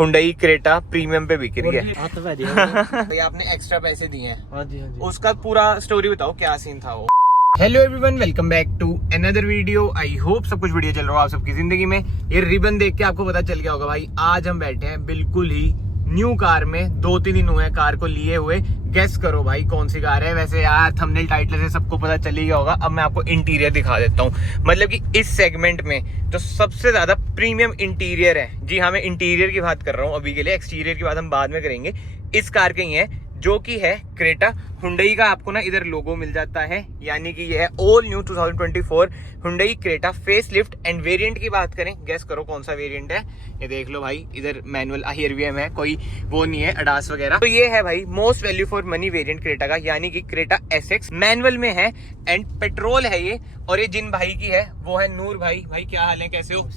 Hyundai Creta premium पे बिक रही है। भाई आपने एक्स्ट्रा पैसे दिए हैं। हाँ जी। उसका पूरा स्टोरी बताओ, क्या सीन था वो। Hello everyone, welcome back to another video. I hope सब कुछ बढ़िया चल रहा हो आप सबकी जिंदगी में। ये रिबन देख के आपको पता चल गया होगा भाई, आज हम बैठे हैं बिल्कुल ही न्यू कार में। 2-3 दिन हुए हैं कार को लिए हुए। गेस करो भाई कौन सी कार है। वैसे यार थंबनेल टाइटल से सबको पता चल ही गया होगा। अब मैं आपको इंटीरियर दिखा देता हूँ। मतलब कि इस सेगमेंट में जो सबसे ज्यादा प्रीमियम इंटीरियर है, जी हाँ मैं इंटीरियर की बात कर रहा हूँ अभी के लिए, एक्सटीरियर की बात हम बाद में करेंगे। इस कार के ही है जो कि है क्रेटा। हुंडई का आपको ना इधर लोगो मिल जाता है, यानी कि ये है all new 2024 Hyundai Creta face lift. End variant की बात करें, गेस करो कौन सा वेरिएंट है। ये देख लो भाई, इधर मैनुअल ARVM है, कोई वो नहीं है अडास वगैरह। तो ये है भाई most value for money variant Creta का, यानी कि क्रेटा SX मैनुअल में है एंड पेट्रोल है ये। और ये जिन भाई की है वो है नूर भाई। भाई क्या हाल है, कैसे हो?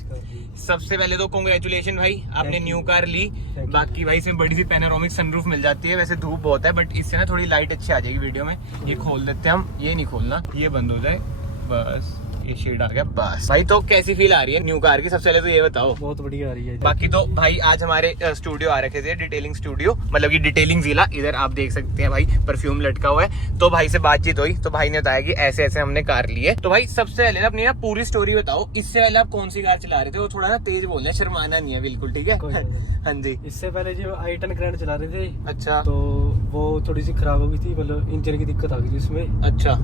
सबसे पहले तो कांग्रेचुलेशन भाई, आपने न्यू कार ली। बाकी भाई इसमें बड़ी सी पैनोरामिक सनरूफ मिल जाती है। वैसे धूप बहुत है बट इससे ना थोड़ी लाइट अच्छी आ जाएगी वीडियो में। ये खोल देते हैं हम, ये नहीं खोलना, ये बंद हो जाए बस। ये शेड आ गया बस। भाई तो कैसी फील आ रही है न्यू कार की, सबसे पहले तो ये बताओ। बहुत बढ़िया आ रही है। बाकी तो भाई आज हमारे स्टूडियो आ रखे थे, डिटेलिंग स्टूडियो, मतलब कि डिटेलिंग जिला। इधर आप देख सकते हैं भाई परफ्यूम लटका हुआ है। तो भाई से बातचीत हुई तो भाई ने बताया कि ऐसे ऐसे हमने कार ली है। तो भाई सबसे पहले ना अपनी ना पूरी स्टोरी बताओ। इससे पहले आप कौन सी कार चला रहे थे? वो थोड़ा ना तेज बोलना है, शर्माना नहीं है बिल्कुल, ठीक है? हाँ जी। इससे पहले जो i10 ग्रैंड चला रहे थे। अच्छा। तो वो थोड़ी सी खराब हो गई थी, मतलब इंजन की दिक्कत आ गई थी उसमें। अच्छा।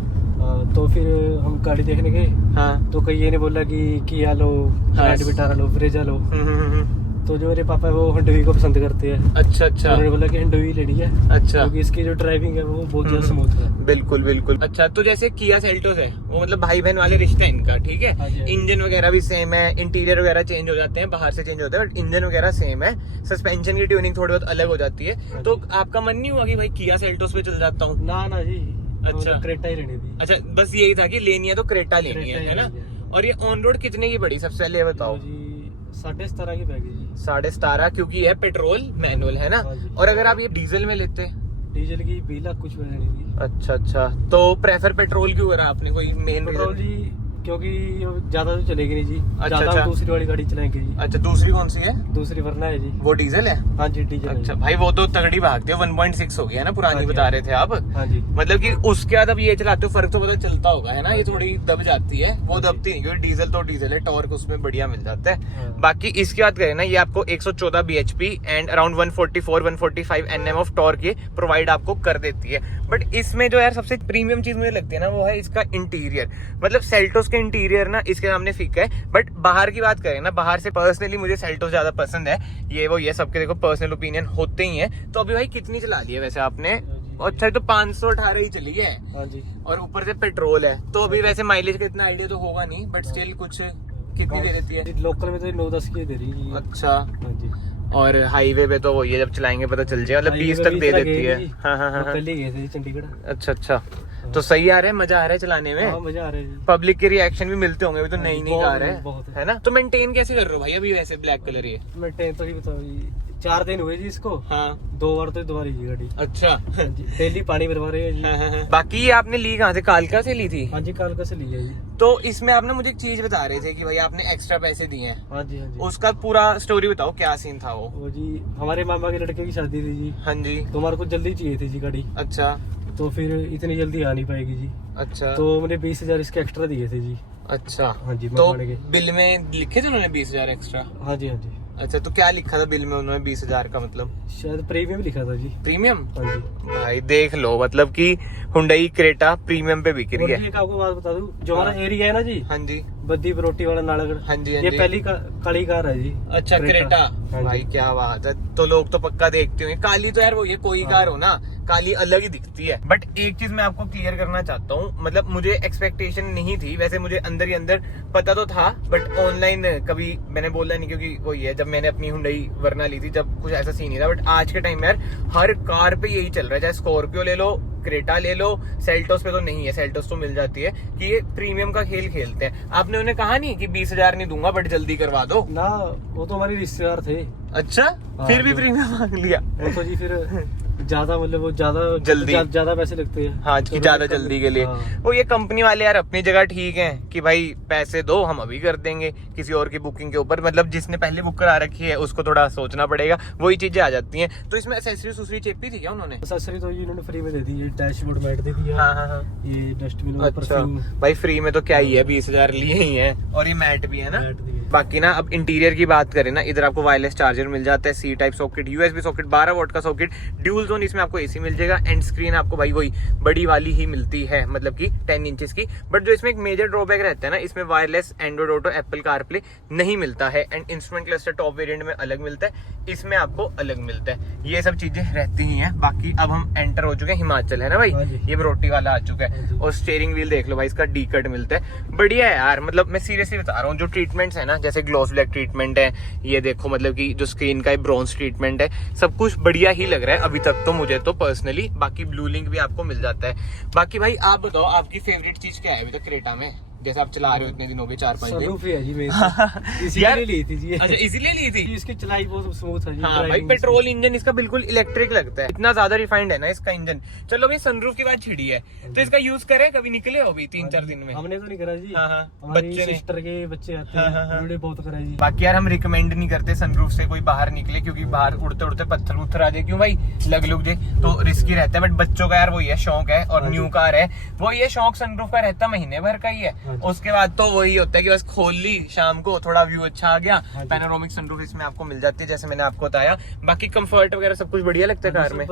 तो फिर हम गाड़ी देखने गए। हाँ। तो कई ने बोला कि किया लो, ग्रैंड विटारा लो, ब्रेजा लो। तो जो मेरे पापा है वो हुंडई को पसंद करते हैं। अच्छा अच्छा। उन्होंने बोला कि हुंडई लेनी है। अच्छा। क्योंकि इसकी जो ड्राइविंग है वो बहुत ज्यादा स्मूथ है। बिल्कुल बिल्कुल। अच्छा, तो जैसे किया सेल्टोस है वो मतलब भाई बहन वाले रिश्ते हैं इनका, ठीक है? इंजन वगैरह भी सेम है, इंटीरियर वगैरह चेंज हो जाते हैं, बाहर से चेंज होता है बट इंजन वगैरह सेम है। सस्पेंशन की ट्यूनिंग थोड़ी बहुत अलग हो जाती है। तो आपका मन नहीं हुआ कि भाई किया सेल्टोस पे चल जाता हूँ? ना जी। अच्छा, क्रेटा ही लेनी थी। अच्छा, बस यही था कि लेनी है तो क्रेटा लेनी है ना? और ये ऑन रोड कितने की पड़ी सबसे पहले बताओ? 17.5 की पैकेज जी। 17.5, क्योंकि ये पेट्रोल मैनुअल है ना? और अगर आप ये डीजल में लेते? डीजल की 20 लाख कुछ में लेनी थी। अच्छा अच्छा। तो प्रेफर पेट्रोल क्यों करा आपने? कोई मेन पेट्रोल जी क्योंकि ज्यादा तो चलेगी नहीं जी। अच्छा ज्यादा दूसरी वाली गाड़ी चलाएंगे जी। अच्छा, दूसरी कौन सी है? दूसरी वरना है जी। वो डीजल है? हाँ जी डीजल। अच्छा भाई, वो तो तगड़ी भागती है, 1.6 हो गया ना, पुरानी बता रहे थे आप। हाँ जी। मतलब कि उसके बाद अब ये चलाते हो फर्क तो पता चलता होगा है ना? ये थोड़ी दब जाती है, वो दबती नहीं क्योंकि डीजल तो डीजल है, टॉर्क उसमें बढ़िया मिल जाता है। बाकी इसकी बात करें ना, ये आपको 114 bhp and around 144-145 Nm of torque ये प्रोवाइड आपको कर देती है। बट इसमें जो यार सबसे प्रीमियम चीज मुझे लगती है ना, वो है इसका इंटीरियर। मतलब सेल्टोस के इंटीरियर ना इसके सामने फीका है। बट बाहर की बात करें ना, बाहर से पर्सनली मुझे सेल्टोस ज्यादा पसंद है। ये सबके देखो पर्सनल ओपिनियन होते ही है। तो अभी भाई कितनी चला ली है वैसे आपने? अच्छा, तो 518 ही चली है। हाँ जी। और ऊपर से पेट्रोल है तो अभी वैसे माइलेज का इतना आइडिया तो होगा नहीं, बट स्टिल कुछ कितनी दे देती है? लोकल में तो 9-10 की दे रही है। अच्छा। हाँ जी। और हाईवे पे तो वही है, जब चलाएंगे पता चल जाए, मतलब 20 तक दे देती है। हाँ। पहले गए थे चंडीगढ़। अच्छा अच्छा। तो सही आ रहा है, मजा आ रहा है चलाने में? हाँ, मजा आ रहा है। पब्लिक के रिएक्शन भी मिलते होंगे, अभी तो नई कार है ना? तो मेंटेन कैसे कर रहे हो भाई अभी वैसे ब्लैक कलर? ये मेंटेन तो ही बताओ जी, 4 दिन हुए जी इसको। हाँ। 2 बार तो दोबारा जी गाड़ी। अच्छा। डेली पानी भरवा रहे हैं जी। हाँ। बाकी ये आपने ली कहाँ से? कालका से ली थी? हाँ जी, कालका से ली है जी। तो इसमें आप ना मुझे एक चीज बता रहे थे कि भाई आपने एक्स्ट्रा पैसे दिए हैं। हाँ जी। उसका पूरा स्टोरी बताओ, क्या सीन था वो? जी हमारे मामा के लड़के की शादी थी जी। हाँ जी। तो हमारे को जल्दी चाहिए थी जी गाड़ी। अच्छा। तो फिर इतनी जल्दी आ नहीं पाएगी जी। अच्छा। तो मैंने 20,000 इसके एक्स्ट्रा दिए थे जी। अच्छा। हाँ जी। तो बिल में लिखे थे उन्होंने 20,000 एक्स्ट्रा? हाँ जी। हाँ जी। अच्छा, तो क्या लिखा था बिल में उन्होंने 20,000 का? मतलब शायद प्रीमियम लिखा था जी। प्रीमियम? हाँ जी। भाई देख लो, मतलब कि हुंडई क्रेटा प्रीमियम पे बिक रही है। एक आपको बात बता दूं, जो हमारा एरिया है ना जी। हाँ जी। बद्दी बरोटी वाला नालागढ़। हाँ जी। ये पहली काली कार है जी। अच्छा, क्रेटा। हाँ भाई क्या बात है। तो लोग तो पक्का देखते होंगे। काली तो यार वो ये कोई कार हो ना, काली अलग ही दिखती है। बट एक चीज मैं आपको क्लियर करना चाहता हूँ, मतलब मुझे एक्सपेक्टेशन नहीं थी, वैसे मुझे अंदर ही अंदर पता तो था बट ऑनलाइन कभी मैंने बोला नहीं, क्योंकि वो ये जब मैंने अपनी हुंडई वरना ली थी जब कुछ ऐसा सीन नहीं था। बट आज के टाइम में यार हर कार पे यही चल रहा है, चाहे स्कॉर्पियो ले लो, क्रेटा ले लो, सेल्टोस पे तो नहीं है। सेल्टोस तो मिल जाती है कि ये प्रीमियम का खेल खेलते हैं। आपने उन्हें कहा नहीं कि 20,000 नहीं दूंगा बट जल्दी करवा दो? ना, वो तो हमारे रिश्तेदार थे। अच्छा। फिर भी प्रीमियम मांग लिया? वो तो जी फिर ज्यादा मतलब वो ज्यादा जल्दी। ज्यादा पैसे लगते हैं। हाँ, तो कि ज्यादा कम- जल्दी के लिए। हाँ। वो ये कंपनी वाले यार अपनी जगह ठीक है कि भाई पैसे दो, हम अभी कर देंगे किसी और की बुकिंग के ऊपर। मतलब जिसने पहले बुक करा रखी है उसको थोड़ा सोचना पड़ेगा, वही चीजें आ जाती हैं। तो इसमें एक्सेसरी सूसरी चेपी थी क्या उन्होंने? एक्सेसरी तो ये इन्होंने फ्री में दे दी, ये डैशबोर्ड मैट दे दिया। हाँ हाँ हाँ। ये डस्टबिन, अच्छा भाई, फ्री में तो क्या ही है, 20,000 लिए ही है। और ये मैट भी है ना। बाकी ना अब इंटीरियर की बात करें ना, इधर आपको वायरलेस चार्जर मिल जाता है, C type socket, USB socket, 12 volt का सॉकेट, ड्यूल जोन, इसमें आपको एसी मिल जाएगा। एंड स्क्रीन आपको भाई वही बड़ी वाली ही मिलती है, मतलब कि 10 इंचेस की। बट जो इसमें एक मेजर ड्रॉबैक रहता है ना, इसमें wireless Android auto, Apple CarPlay नहीं मिलता है। And instrument cluster top variant में अलग मिलता है, इसमें आपको अलग मिलता है। ये सब चीजें रहती ही हैं। बाकी अब हम एंटर हो चुके हैं हिमाचल, है ना भाई? ये बरोटी वाला आ चुका है। और स्टीयरिंग व्हील देख लो भाई, इसका डी कट मिलता है, बढ़िया है यार। मतलब मैं सीरियसली बता रहा हूँ, जो ट्रीटमेंट्स है ना, जैसे ग्लॉस ब्लैक ट्रीटमेंट है, ये देखो मतलब कि जो स्क्रीन का ब्रॉन्ज ट्रीटमेंट है, सब कुछ बढ़िया ही लग रहा है अभी तक तो मुझे तो पर्सनली। बाकी ब्लू लिंक भी आपको मिल जाता है। बाकी भाई आप बताओ, आपकी फेवरेट चीज क्या है अभी तक क्रेटा में? जैसे आप चला रहे हो इतने दिन हो गए, 4-5 दिन। सनरूफ है जी मेरी, इसीलिए ली थी जी। अच्छा, इसीलिए ली थी? इसकी चलाई बहुत स्मूथ है जी। हाँ भाई, पेट्रोल इंजन इसका बिल्कुल इलेक्ट्रिक लगता है, इतना ज्यादा रिफाइंड है ना इसका इंजन। चलो भाई, सनरूफ की बात छिड़ी है, तो इसका यूज करें, कभी निकले हो अभी 3-4 दिन में? हमने तो नहीं करा जी। हाँ हाँ, हमारी बच्चे ने। सिस्टर के बच्चे आते हैं, उन्होंने बहुत करा जी। बाकी यार हम रिकमेंड नहीं करते सनरूफ से कोई बाहर निकले, क्योंकि बाहर उड़ते उड़ते पत्थर उत्थर आ जाए, क्यों भाई लग लुग जाए तो रिस्की रहता है। बट बच्चों का यार वो ये शौक है, और न्यू कार है वो ये शौक सनरूफ का रहता महीने भर का ही है। उसके बाद तो वही होता है कि बस खोल ली शाम को, थोड़ा व्यू अच्छा आ गया। पैनोरामिक सनरूफ इसमें आपको मिल जाती है, जैसे मैंने आपको बताया। बाकी कंफर्ट वगैरह सब कुछ बढ़िया लगता है कार में।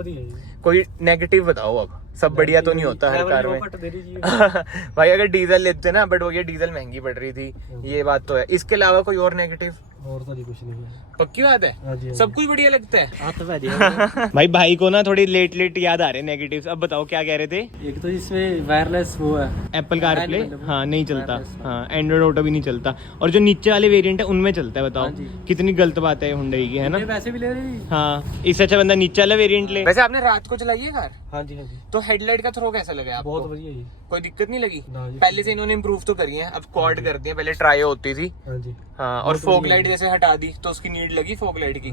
कोई नेगेटिव बताओ अब, सब बढ़िया तो नहीं होता हर कार में। भाई अगर डीजल लेते ना, बट वो ये डीजल महंगी पड़ रही थी, ये बात तो है। इसके अलावा कोई और नेगेटिव? और तो कुछ नहीं है। पक्की बात है, सब कुछ बढ़िया लगता है। भाई भाई को ना थोड़ी लेट याद आ रहे नेगेटिव्स। अब बताओ क्या कह रहे थे? एक तो इसमें वायरलेस वो है, एप्पल कारप्ले, हाँ नहीं चलता। हाँ, एंड्रॉइड ऑटो भी नहीं चलता। और जो नीचे वाले वेरिएंट है उनमें चलता है। बताओ कितनी गलत बात है हुंडई की, है ना? वैसे भी ले रही। हाँ, इससे अच्छा बंदा नीचे वाला वेरिएंट ले। वैसे आपने रात को चलाई है कार? हाँ जी, हाँ जी। तो हेडलाइट का थ्रो कैसा लगा आपको? बहुत बढ़िया जी, कोई दिक्कत नहीं लगी? जी। पहले से इन्होंने इम्प्रूव तो करी है, अब क्वाड कर दिया, पहले ट्राई होती थी। हाँ जी। हाँ, और फॉग लाइट जैसे हटा दी तो उसकी नीड लगी फॉग लाइट की।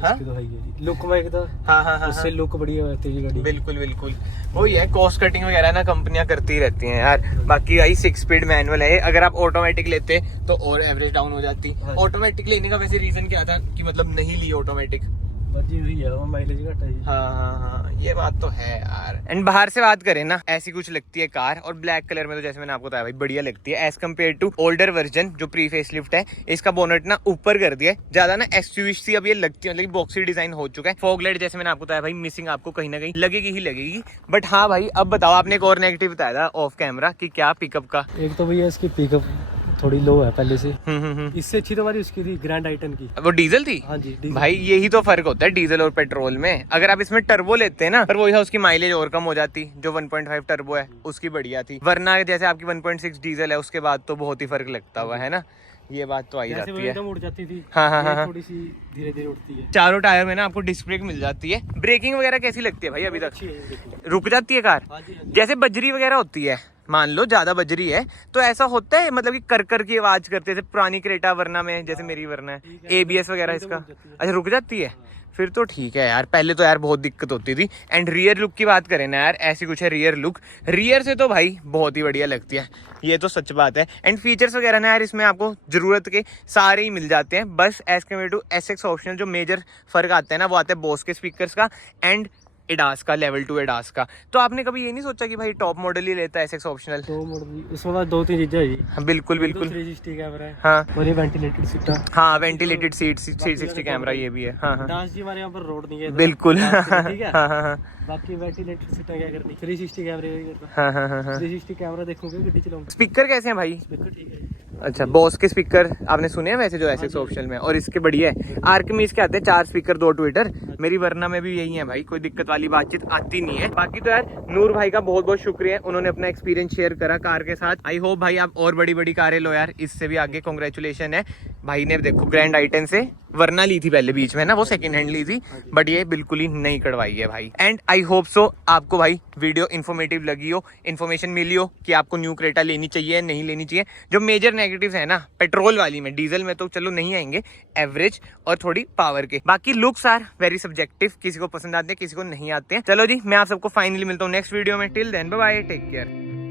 हाँ? तो है जी। लुक में तो हाँ, उससे लुक बढ़िया होती है गाड़ी। बिल्कुल बिल्कुल, वही है, कॉस्ट कटिंग वगैरह ना कंपनियां करती रहती हैं यार। बाकी भाई 6 स्पीड मैनुअल है, अगर आप ऑटोमेटिक लेते तो और एवरेज डाउन हो जाती। ऑटोमेटिक लेने का वैसे रीजन क्या था कि मतलब नहीं ली ऑटोमेटिक? बची हुई है, वो माइलेज घट है। हाँ, ये बात तो है यार। एंड बाहर से बात करें ना, ऐसी कुछ लगती है कार। और ब्लैक कलर में तो जैसे मैंने आपको बताया भाई बढ़िया लगती है, as compare to older version जो प्री फेस लिफ्ट है। इसका बोनट ना ऊपर कर दिया है, ज्यादा ना एसयूवी सी अब ये लगती है, मतलब बॉक्सी डिजाइन हो चुका है। फॉग लाइट जैसे मैंने आपको बताया भाई मिसिंग आपको कहीं ना कहीं लगेगी ही लगेगी। बट हाँ भाई, अब बताओ, आपने एक और नेगेटिव बताया था ऑफ कैमरा कि क्या पिकअप का? एक तो भैया इसकी पिकअप थोड़ी लो है पहले से। इससे अच्छी तो हमारी उसकी थी ग्रैंड आइटन की, वो डीजल थी। हाँ जी, भाई यही तो फर्क होता है डीजल और पेट्रोल में। अगर आप इसमें टर्बो लेते हैं ना, पर वही उसकी माइलेज और कम हो जाती। जो 1.5 टर्बो है उसकी बढ़िया थी, वरना जैसे आपकी 1.6 डीजल है उसके बाद तो बहुत ही फर्क लगता हुआ है ना। ये बात तो आई जाती है। एकदम उड़ जाती थी। हाँ, थोड़ी सी धीरे धीरे उड़ती है। चारों टायर में ना आपको डिस्क ब्रेक मिल जाती है। ब्रेकिंग वगैरह कैसी लगती है भाई अभी तक? रुक जाती है कार? जैसे बजरी वगैरह होती है, मान लो ज्यादा बजरी है तो ऐसा होता है, मतलब कि कर की आवाज करते थे पुरानी क्रेटा वरना में, जैसे मेरी वरना है, एबीएस वगैरह इसका? अच्छा, रुक जाती है, फिर तो ठीक है यार। पहले तो यार बहुत दिक्कत होती थी। एंड रियर लुक की बात करें ना यार, ऐसी कुछ है रियर लुक, रियर से तो भाई बहुत ही बढ़िया लगती है, ये तो सच बात है। एंड फीचर्स वगैरह ना यार इसमें आपको जरूरत के सारे ही मिल जाते हैं। बस as compare to SX optional जो मेजर फर्क आता है ना, वो आता है बोस के स्पीकर्स का एंड एडास का, लेवल 2 एडास का। तो आपने कभी ये नहीं सोचा कि भाई टॉप मॉडल ही लेता है एसएक्स ऑप्शनल? टॉप मॉडल इसमें बाद 2-3 चीजें है जी। हाँ, बिल्कुल बिल्कुल। 360 कैमरा है, हाँ, और ये वेंटिलेटेड सीट है। हाँ, वेंटिलेटेड सीट, 360 कैमरा ये भी है। हाँ, डांस जी हमारे यहाँ पर रोड नहीं है, बिल्कुल। ठीक है। हाँ, बाकी वेंटिलेटेड सीट क्या करनी, 360 कैमरे वही करता। हाँ। 360 कैमरा देखोगे गड्डी चलाऊंगा। स्पीकर कैसे हैं भाई? स्पीकर ठीक है। अच्छा, बॉस के स्पीकर आपने सुने हैं वैसे जो एसएक्स ऑप्शनल में, और इसके बढ़िया है। आर्कमीज के आते हैं 4 स्पीकर 2 ट्विटर, मेरी वरना में भी यही है भाई, कोई दिक्कत वाली बातचीत आती नहीं है। बाकी तो यार नूर भाई का बहुत बहुत शुक्रिया, उन्होंने अपना एक्सपीरियंस शेयर करा कार के साथ। आई होप भाई आप और बड़ी बड़ी कारें लो यार, इससे भी आगे कांग्रेचुलेशन है। भाई ने देखो ग्रैंड आई 10 से वरना ली थी पहले बीच में ना, वो सेकंड हैंड ली थी, बट ये बिल्कुल ही नहीं कढ़वाई है भाई। एंड आई होप सो आपको भाई वीडियो इन्फॉर्मेटिव लगी हो, इन्फॉर्मेशन मिली हो कि आपको न्यू क्रेटा लेनी चाहिए नहीं लेनी चाहिए। जो मेजर नेगेटिव्स है ना पेट्रोल वाली में, डीजल में तो चलो नहीं आएंगे, एवरेज और थोड़ी पावर के। बाकी लुक्स आर वेरी सब्जेक्टिव, किसी को पसंद आते हैं किसी को नहीं आते हैं। चलो जी, मैं आप सबको फाइनली मिलता हूँ नेक्स्ट वीडियो में। Till then bye bye, take care.